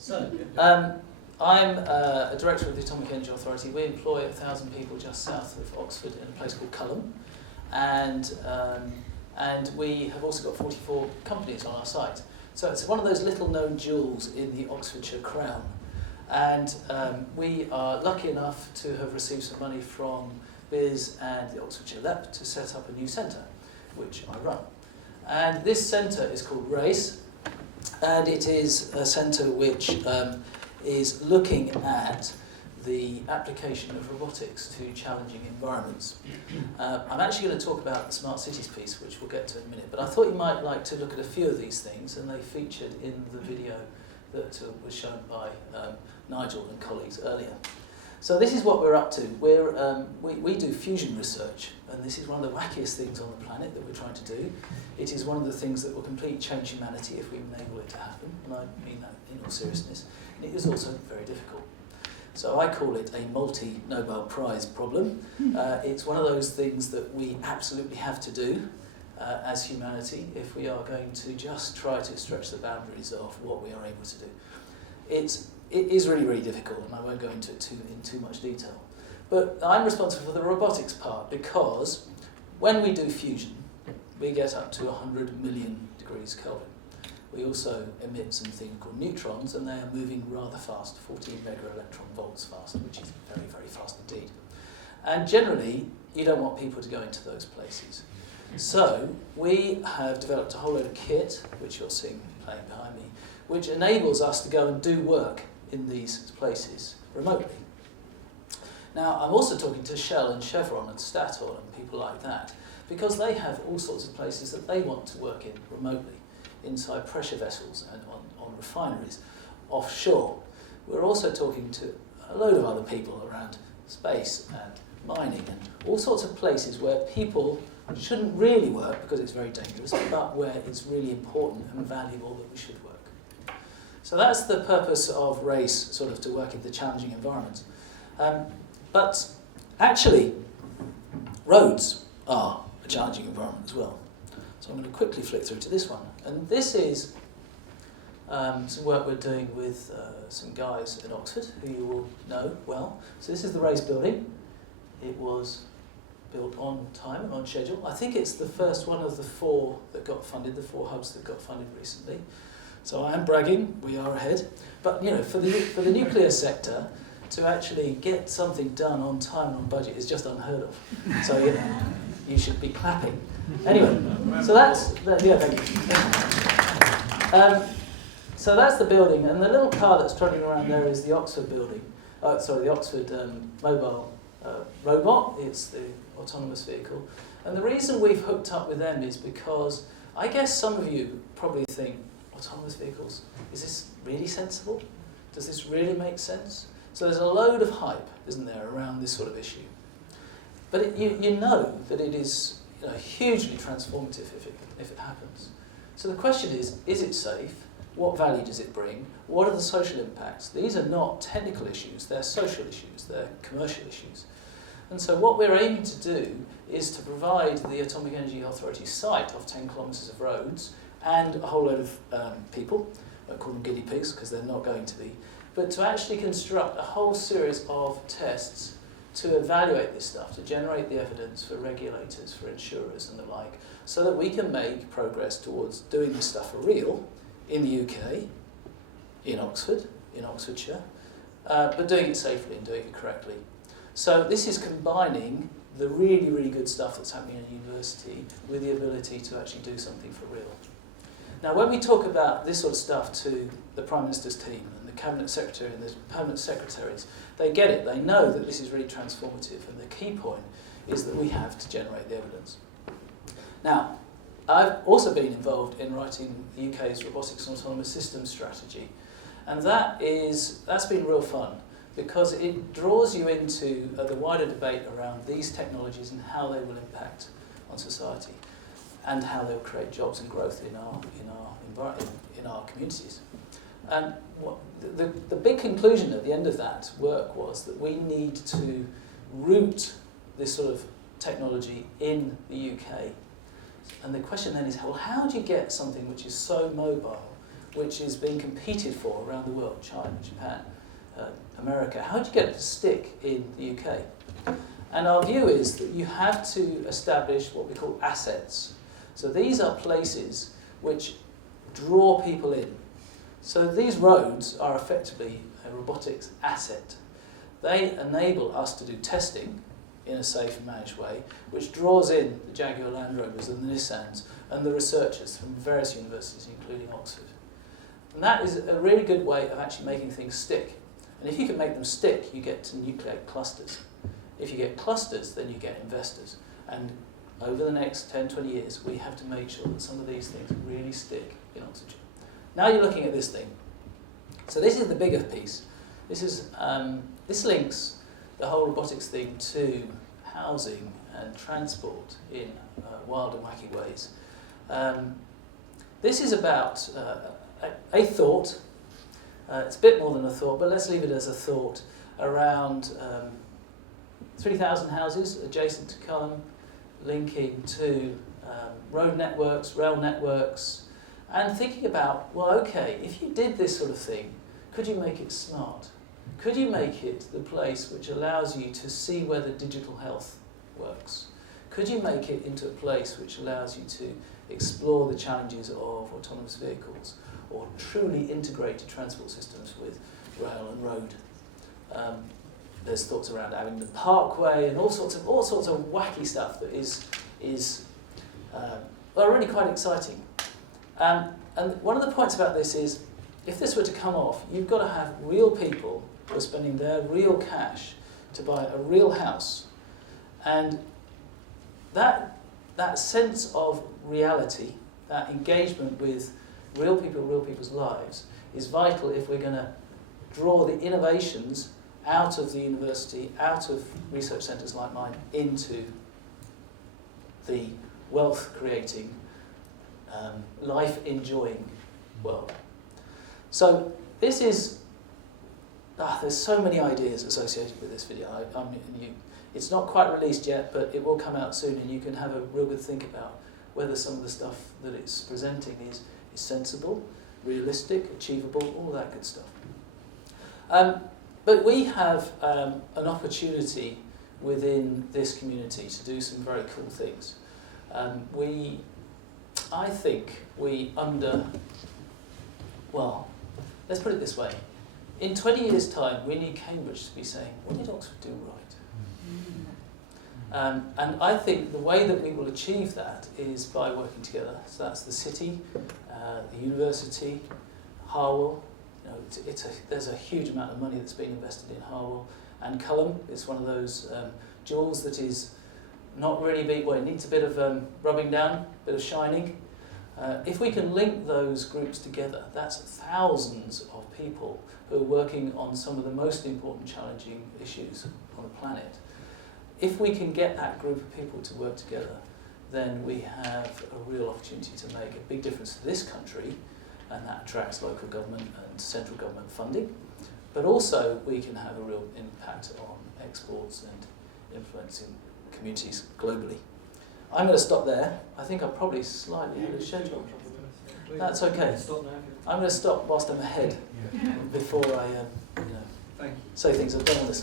So, I'm a director of the Atomic Energy Authority. We employ 1,000 people just south of Oxford in a place called Culham, and we have also got 44 companies on our site. So it's one of those little known jewels in the Oxfordshire crown. And we are lucky enough to have received some money from BIS and the Oxfordshire LEP to set up a new centre, which I run. And this centre is called RACE, and it is a centre which is looking at the application of robotics to challenging environments. I'm actually going to talk about the Smart Cities piece, which we'll get to in a minute, but I thought you might like to look at a few of these things, and they featured in the video that was shown by Nigel and colleagues earlier. So this is what we're up to. We do fusion research, and this is one of the wackiest things on the planet that we're trying to do. It is one of the things that will completely change humanity if we enable it to happen, and I mean that in all seriousness. And it is also very difficult. So I call it a multi-Nobel Prize problem. It's one of those things that we absolutely have to do as humanity if we are going to just try to stretch the boundaries of what we are able to do. It is really, really difficult, and I won't go into it in too much detail. But I'm responsible for the robotics part, because when we do fusion, we get up to 100 million degrees Kelvin. We also emit some things called neutrons, and they are moving rather fast, 14 megaelectron volts fast, which is very, very fast indeed. And generally, you don't want people to go into those places. So we have developed a whole load of kit, which you're seeing playing behind me, which enables us to go and do work in these places remotely. Now, I'm also talking to Shell and Chevron and Statoil and people like that, because they have all sorts of places that they want to work in remotely, inside pressure vessels and on refineries, offshore. We're also talking to a load of other people around space and mining and all sorts of places where people shouldn't really work because it's very dangerous, but where it's really important and valuable that we should work. So that's the purpose of RACE, sort of to work in the challenging environments. But actually, roads are a challenging environment as well. So I'm going to quickly flick through to this one. And this is some work we're doing with some guys in Oxford who you will know well. So this is the RACE building. It was built on time and on schedule. I think it's the first one of the 4 that got funded, the 4 hubs that got funded recently. So I am bragging, we are ahead. But you know, for the nuclear sector, to actually get something done on time and on budget is just unheard of. So you know, you should be clapping. Anyway, so that's so that's the building, and the little car that's trotting around there is the Oxford building. The Oxford mobile robot. It's the autonomous vehicle, and the reason we've hooked up with them is because I guess some of you probably think, autonomous vehicles, is this really sensible? Does this really make sense? So there's a load of hype, isn't there, around this sort of issue. But you know that it is hugely transformative if it happens. So the question is it safe? What value does it bring? What are the social impacts? These are not technical issues, they're social issues, they're commercial issues. And so what we're aiming to do is to provide the Atomic Energy Authority site of 10 kilometres of roads and a whole load of people, I won't call them guinea pigs because they're not going to be, but to actually construct a whole series of tests to evaluate this stuff, to generate the evidence for regulators, for insurers and the like, so that we can make progress towards doing this stuff for real in the UK, in Oxford, in Oxfordshire, but doing it safely and doing it correctly. So this is combining the really, really good stuff that's happening in a university with the ability to actually do something for real. Now, when we talk about this sort of stuff to the Prime Minister's team and the Cabinet Secretary and the permanent secretaries, they get it. They know that this is really transformative, and the key point is that we have to generate the evidence. Now, I've also been involved in writing the UK's robotics and autonomous systems strategy, and that's been real fun because it draws you into the wider debate around these technologies and how they will impact on society and how they will create jobs and growth in our communities. And the big conclusion at the end of that work was that we need to root this sort of technology in the UK. And the question then is, well, how do you get something which is so mobile, which is being competed for around the world, China, Japan, America. How do you get it to stick in the UK? And our view is that you have to establish what we call assets. So these are places which draw people in. So these roads are effectively a robotics asset. They enable us to do testing in a safe and managed way, which draws in the Jaguar Land Rovers and the Nissans and the researchers from various universities, including Oxford. And that is a really good way of actually making things stick. And if you can make them stick, you get to nucleate clusters. If you get clusters, then you get investors. And over the next 10, 20 years, we have to make sure that some of these things really stick in Oxfordshire. Now you're looking at this thing. So this is the bigger piece. This links the whole robotics thing to housing and transport in wild and wacky ways. This is about a thought. It's a bit more than a thought, but let's leave it as a thought around 3,000 houses adjacent to Culham, linking to road networks, rail networks, and thinking about, well, okay, if you did this sort of thing, could you make it smart? Could you make it the place which allows you to see whether digital health works? Could you make it into a place which allows you to explore the challenges of autonomous vehicles or truly integrated transport systems with rail and road? There's thoughts around Abingdon Parkway and all sorts of wacky stuff that is really quite exciting. And one of the points about this is, if this were to come off, you've got to have real people who are spending their real cash to buy a real house. And that sense of reality, that engagement with real people, real people's lives, is vital if we're going to draw the innovations out of the university, out of research centres like mine, into the wealth-creating, life-enjoying world. So this is, there's so many ideas associated with this video. It's not quite released yet, but it will come out soon, and you can have a real good think about whether some of the stuff that it's presenting is sensible, realistic, achievable, all that good stuff. But we have an opportunity within this community to do some very cool things. I think let's put it this way. In 20 years' time, we need Cambridge to be saying, what did Oxford do right? And I think the way that we will achieve that is by working together. So that's the city, the university, Harwell. There's a huge amount of money that's been invested in Harwell, and Culham is one of those jewels that is not really big. Well, it needs a bit of rubbing down, a bit of shining. If we can link those groups together, that's thousands of people who are working on some of the most important, challenging issues on the planet. If we can get that group of people to work together, then we have a real opportunity to make a big difference to this country, and that attracts local government and central government funding. But also we can have a real impact on exports and influencing communities globally. I'm going to stop there. I think I'm probably slightly ahead of schedule. That's okay. I'm going to stop whilst I'm ahead before I say things I've done on this.